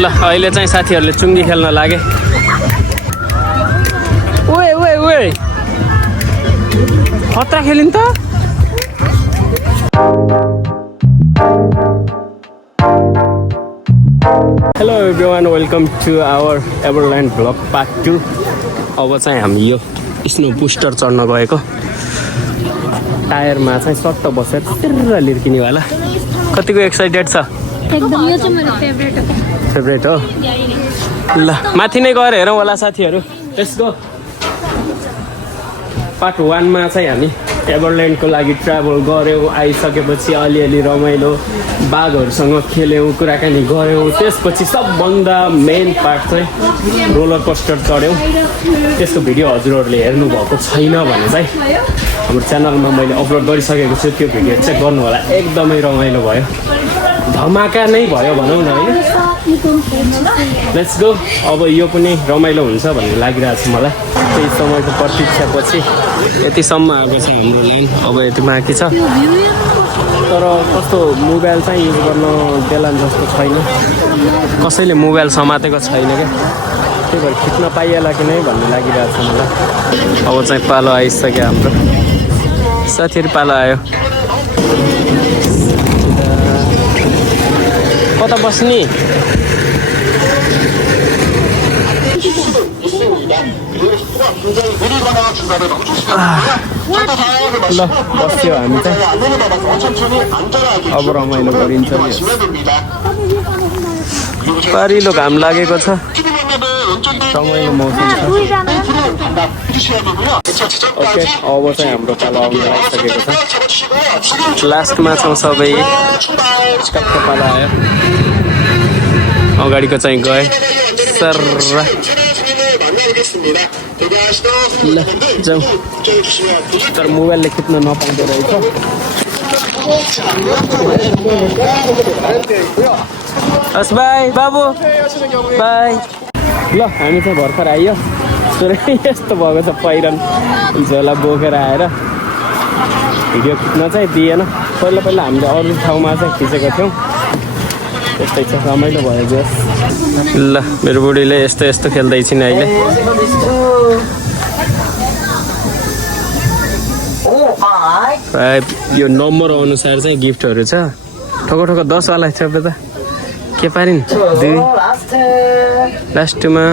ल अहिले चाहिँ साथीहरूले चुङ्गी खेल्न लागे। ओए ओए ओए खतरा खेलिन् त। Hello everyone, welcome to our Everland vlog part 2। अब चाहिँ हामी यो स्नो बुस्टर चढ्न गएको। टायरमा चाहिँ सट्ट बसेर तिर्र लिर्किनेवाला। कतिको एक्साइटेड छ? एकदम, यो चाहिँ मेरो फेभरेट हो। ल माथि नै गएर हेरौँ होला साथीहरू। Let's go. पार्ट 1 मा चाहिँ हामी एभरल्यान्डको लागि ट्राभल गऱ्यौँ। आइसकेपछि अलिअलि रमाइलो, बाघहरूसँग खेल्यौँ, कुराकानी गऱ्यौँ। त्यसपछि सबभन्दा मेन पार्ट चाहिँ रोलर कोस्टर चढ्यौँ। त्यसको भिडियो हजुरहरूले हेर्नुभएको छैन भने चाहिँ हाम्रो च्यानलमा मैले अपलोड गरिसकेको छु। त्यो भिडियो चेक गर्नु होला। एकदमै रमाइलो भयो, धमाका नै भयो भनौँ न, होइन? Let's go. अब यो पनि रमाइलो हुन्छ भन्ने लागिरहेको छ मलाई। त्यही समयको प्रतीक्षापछि यतिसम्म आएको छ हाम्रो लाइन। अब यति बाँकी छ, तर कस्तो मोबाइल चाहिँ युज गर्न देला जस्तो छैन। कसैले मोबाइल समातेको छैन क्या, त्यही भएर खिच्न पाइएला कि नै भन्ने लागिरहेको छ मलाई। अब चाहिँ पालो आइसक्यो हाम्रो साथीहरू। पालो आयो। कता बस्ने? ल बस्यो हामी चाहिँ। अब रमाइलो गरिन्छ। पारिलो घाम लागेको छ, रमाइलो मौसम छ। ओके, अब चाहिँ हाम्रो पालो आउनु लागिसकेको छ। लास्टमा छौँ सबै। टक्क पालो आयो। अगाडिको चाहिँ गए सर। ल जाउँ। तर मोबाइलले खिच्न नपाउँदो रहेछ। हस् बाई बाबु, बाई। ल हामी चाहिँ भर्खर आइयो। तर यस्तो भएको छ पहिरन, झोला बोकेर आएर भिडियो खिच्न चाहिँ दिएन। पहिला पहिला हामीले अरू ठाउँमा चाहिँ खिचेको थियौँ। त्यस्तै छ, रमाइलो भयो जो। ल मेरो बुढीले यस्तो यस्तो खेल्दैछिन् अहिले। यो नम्बर अनुसार चाहिँ गिफ्टहरू छ। ठोको ठोको 10 वाला छ त। के पारिन्? 2 लास्टमा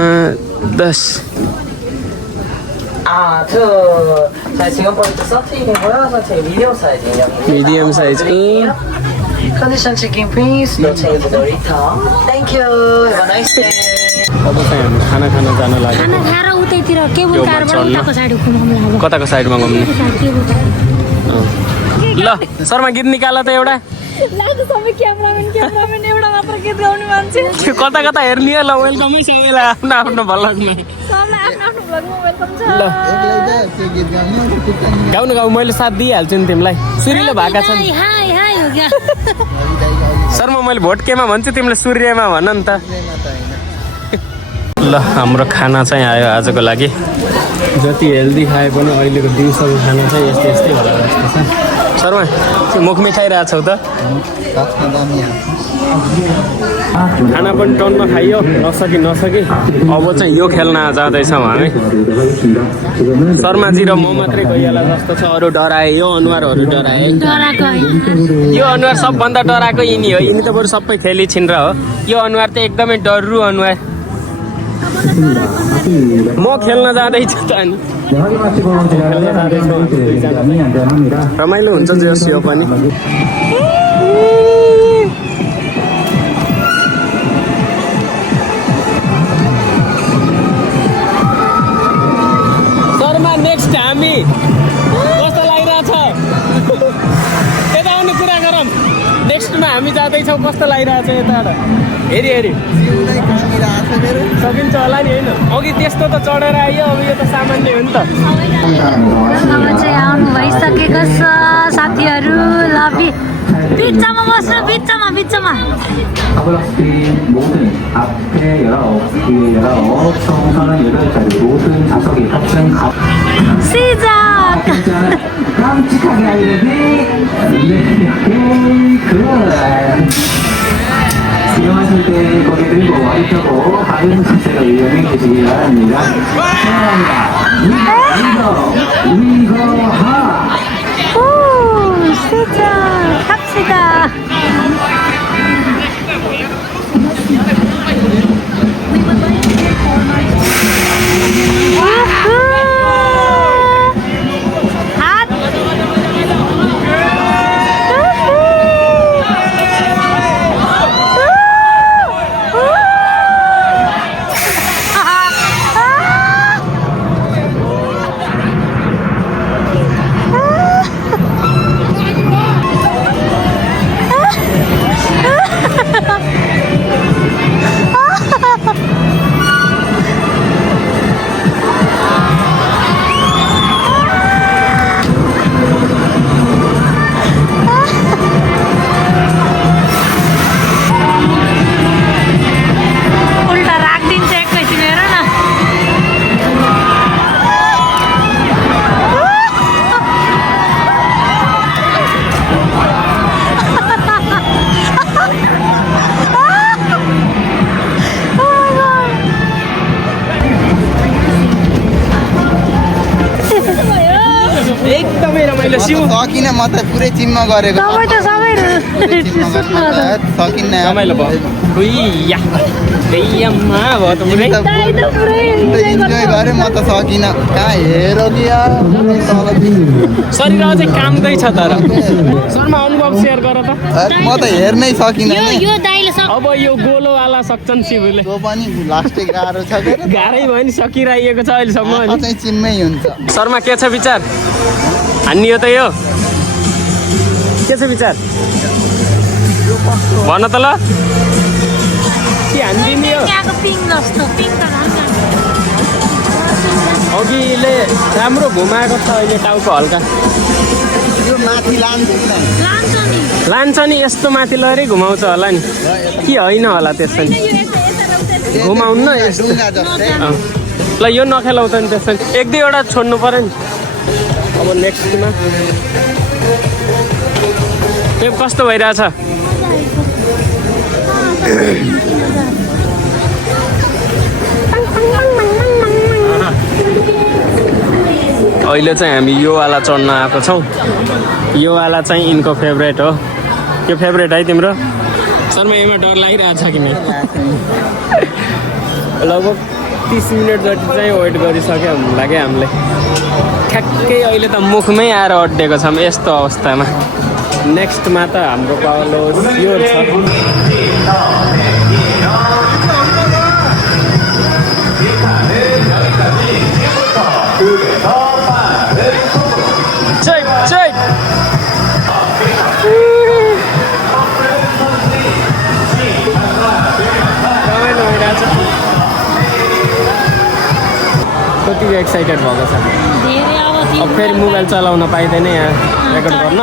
10। Medium size. Condition checking please. No change for the return. Thank you. Have a nice day. अब चाहिँ हामी खाना खान जान लाग्यो। खाना खाएर उतैतिर केबल कारबाट उताको साइड घुमाउनु। कताको साइडमा घुम्ने? ल शर्मा गीत निकाल त एउटा। लाग्छ सबै क्यामेरामैन एउटा मात्र गीत गाउने मान्छे। कता कता हेर्ने ल। वेलकमै सबैलाई आफ्नो आफ्नो भ्लगमा। सबैलाई आफ्नो भ्लगमा वेलकम छ। ल गाउनु गाउँ, मैले साथ दिइहाल्छु नि तिमीलाई। सुरिलो भएका छन्। हाय हाय हो क्या? शर्मा मैले भोट केमा भन्छु, तिमीले सूर्यमा भन नि त। ल हाम्रो खाना चाहिँ आयो आजको लागि। जति हेल्दी खाए पनि अहिलेको दिउँसोको खाना चाहिँ यस्तै यस्तै होला जस्तो छ। शर्मा मुखमै खाइरहेछौ त? खाना पनि टनमा खाइयो, नसकी। अब चाहिँ यो खेल्न जाँदैछौँ हामी। शर्माजी र म मात्रै गइहाल्ला जस्तो छ। अरू डराए, यो अनुहारहरू डराए। यो अनुहार सबभन्दा डराएको यिनी हो। यिनी त बरु सबै खेली छिन् र हो। यो अनुहार त एकदमै डरु अनुहार। म खेल्न जाँदैछु त अनि। रमाइलो हुन्छ जोस् यो पनि। शर्मा नेक्स्ट हामी कस्तो लागिरहेछ? यता आउने कुरा गरौँ। नेक्स्टमा हामी जाँदैछौँ, कस्तो लागिरहेछ यताबाट? हेरी सकिन्छ होला नि, होइन? अघि त्यस्तो त चढेर आइयो, अब यो त सामान्य हो नि त। अब चाहिँ आउनु भइसकेको छ साथीहरू। ल बिचमा बस्नु, बिचमा। 시작! 깜찍하게 알려드리 수영하실 때 고개를 그리고 와이셔고 다른 자세로 이용해 주시기 바랍니다. 이거하 오, 시작 합시다. एकदमै रमाइलो सिउ सकिन म त पुरै चिम्म गरेको तपाईँ त सबै सुत्नु सकिन्न रमाइलो भयो या दैयाम्मा भयो त पुरै इन्जोय गरेँ म त सकिनँ कहाँ हेर शरीर अझै कामदैछ तर शर्मा अनुभव सेयर गर त म त हेर्नै सकिनँ यो दाइले अब यो गोलोवाला सक्छन् शिवले त्यो पनि लास्टै गाह्रो छ के गाह्रै भयो नि सकिरहेको छ अहिलेसम्म आँखा चाहिँ चिम्मै हुन्छ शर्मा के छ विचार हान्ने हो त यो के छ विचार भन त ल के हानिदिने हो पिङ जस्तो पिङ त अघिले राम्रो घुमाएको छ अहिले टाउको हल्का यो माथि लान्छ लान्छ नि यस्तो माथि लगेरै घुमाउँछ होला नि कि होइन होला त्यसो नि घुमाउनु न यस्तो ढुङ्गा जस्तै ल यो नखेलाउ त नि त्यसो नि एक दुईवटा छोड्नु पऱ्यो नि अब नेक्स्टमा त्यो कस्तो भइरहेछ अहिले चाहिँ हामी योवाला चढ्न आएको छौँ योवाला चाहिँ यिनको फेभरेट हो के फेभरेट है तिम्रो शर्मा यसमा डर लागिरहेको छ कि नै लगभग 30 मिनट जति चाहिँ वेट गरिसक्यो लाग्यो हामीले ठ्याक्कै अहिले त मुखमै आएर अड्डेको छौँ यस्तो अवस्थामा नेक्स्टमा त हाम्रो पालो यो छ कति एक्साइटेड भएको छ अब फेरि मोबाइल चलाउन पाइँदैन यहाँ रेकर्ड गर्न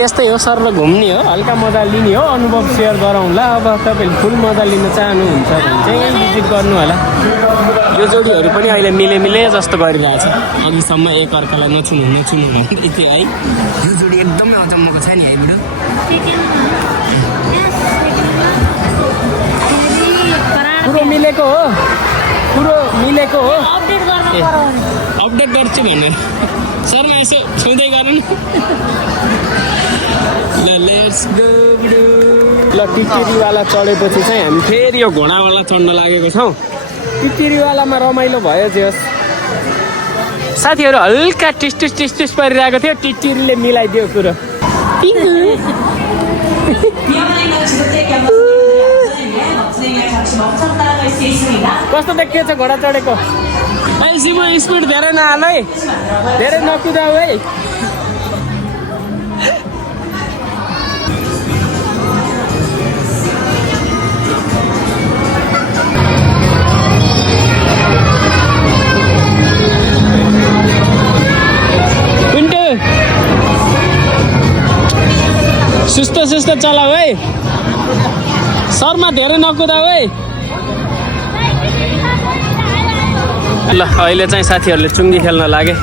यस्तै हो सर घुम्ने हो हल्का मजा लिने हो अनुभव सेयर गरौँला अब तपाईँले फुल मजा लिन चाहनुहुन्छ भने चाहिँ यहीँ भिजिट गर्नु होला यो जोडीहरू पनि अहिले मिले जस्तो गरिरहेछ अघिसम्म एकअर्कालाई नछुनु भन्दै थियो है यो जोडी एकदमै अचम्मको छ नि है पुरो मिलेको हो अपडेट गर्छु भने शर्मा यसो छुँदै गरौँ ल टिटिरीवाला चढेपछि चाहिँ हामी फेरि यो घोडावाला चढ्न लागेको छौँ टिटिरीवालामा रमाइलो भयो जे होस् साथीहरू हल्का टिस्टिस परिरहेको थियो टिटिरीले मिलाइदियो कुरो कस्तो देखियो छ घोडा चढेको अहिले सिमो स्पिड धेरै नहाल है धेरै नकुदाऊ है पिन्टु सुस्त चलाऊ है शर्मा धेरै नकुदाऊ है ल अहिले चाहिँ साथीहरूले चुङ्गी खेल्न लागे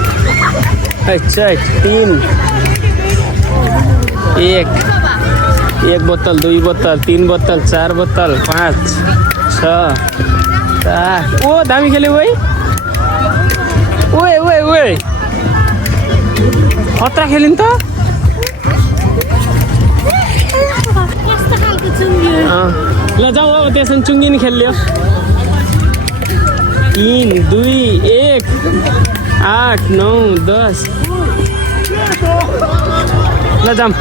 3 1 बोतल 2 बोतल 3 बोतल 4 बोतल 5 ओ दामी खेल्यो ओए ओए ओए ओए खतरा खेल्यो नि त कस्तो खालको चुङ्गी ल जाऊ अब त्यसमा चुङ्गी नि खेल्यो 3 2 1 8 9 10 ल जाम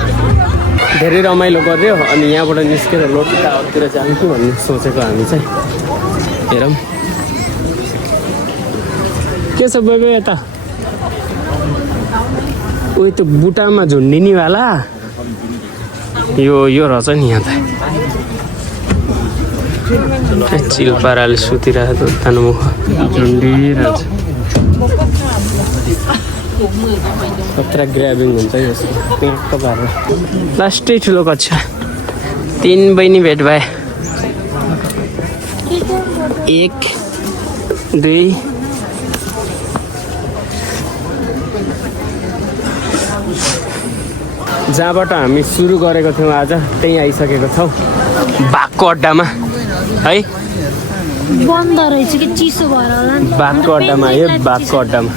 धेरै रमाइलो गर्यो अनि यहाँबाट निस्केर लोटे टावरतिर जान्छु भन्ने सोचेको हामी चाहिँ हेरौँ के छ बेबे यता उयो त्यो बुटामा झुन्डिनेवाला यो रहेछ नि यहाँ त चिल पाराले सुतिरहेको तानुमुख झुन्डिरहेको छ खतरा ग्राबिङ हुन्छ यसको पारेर लास्टै ठुलो कक्षा 3 बहिनी भेट भए 1 2 जहाँबाट हामी सुरु गरेको थियौँ आज त्यहीँ आइसकेको छौँ बाघको अड्डामा है बन्द रहेछ कि चिसो भएर होला नि बाघको अड्डामा आयो बाघको अड्डामा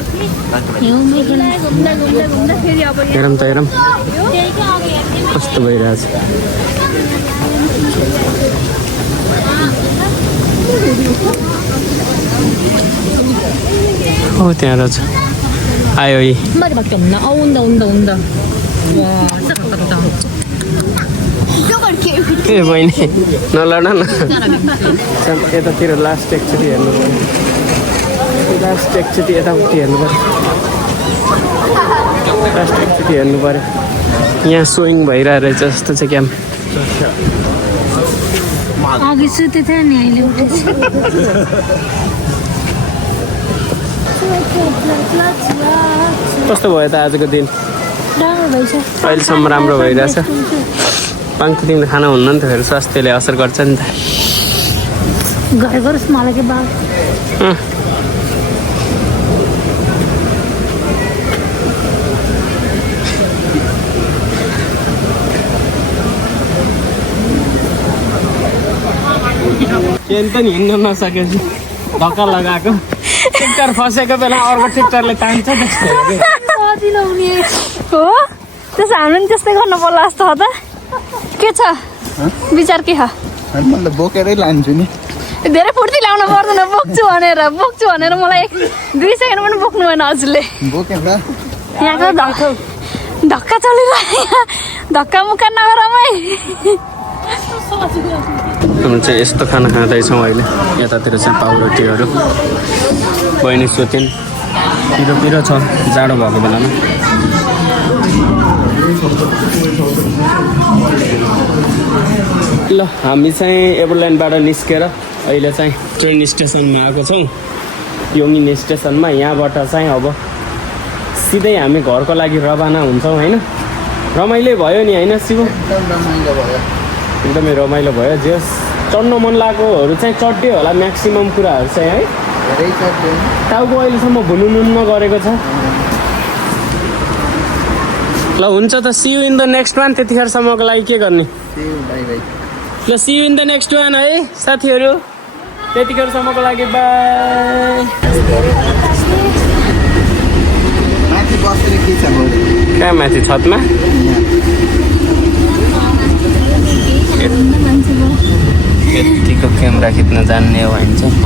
हिउँमै खेल्ने घुम्दा घुम्दा घुम्दा फेरि अब हेरौँ त हेरौँ कस्तो भइरहेछ हो त्यहाँ रहेछ आयो यी 마리밖에 없나? 온다 온다 온다 와 진짜 가깝다 ए बहिनी नलड न यतातिर लास्ट एकचोटि हेर्नु पऱ्यो लास्ट एकचोटि यताउति हेर्नु पऱ्यो लास्ट एकचोटि हेर्नु पऱ्यो यहाँ सोइङ भइरहेको रहेछ जस्तो चाहिँ क्याम्प अघि सुते थियो नि अहिले उठेछ कस्तो भयो त आजको दिन राम्रो भएछ अहिलेसम्म राम्रो भइरहेछ पाङ्खु तिमीले खाना हुन्न नि त फेरि स्वास्थ्यले असर गर्छ नि त घर गरोस् मलाई के बाघ के त नि हिँड्न नसकेपछि धक्का लगाएको टिक्टर फसेको बेला अर्को टिक्टरले तान्छ त्यस्तो सजिलो हुने हो त्यसो हामी पनि त्यस्तै गर्नु पर्ला जस्तो हो त के छ विचार के छ मैले बोकेरै लान्छु नि धेरै फुर्ती ल्याउनु पर्दैन बोक्छु भनेर मलाई 2 सेकेन्ड पनि बोक्नु भएन हजुरले बोकेर यहाँको धक्का चलिरह्यो धक्का मुक्का नगरमै हामी चाहिँ यस्तो खाना खाँदैछौँ अहिले यतातिर चाहिँ पाउरोटीहरू बहिनी सोधिन् पिरो छ जाडो भएको बेलामा ल हामी चाहिँ एभरल्यान्डबाट निस्केर अहिले चाहिँ ट्रेन स्टेसनमा आएको छौँ योङिन स्टेसनमा यहाँबाट चाहिँ अब सिधै हामी घरको लागि रवाना हुन्छौँ होइन रमाइलो भयो नि होइन शिव एकदमै रमाइलो भयो जे चढ्न मन लागेकोहरू चाहिँ चढ्यो होला म्याक्सिमम् कुराहरू चाहिँ है धेरै चढ्यो टाउको अहिलेसम्म भुनुनुनमा गरेको छ ल हुन्छ त see you in the next one त्यतिखेरसम्मको लागि के गर्ने ल see you in the next one है साथीहरू त्यतिखेरसम्मको लागि बाई माथि बसेर के छ कहाँ माथि छतमा यतिको क्यामेरा खिच्न जान्ने हो भने चाहिँ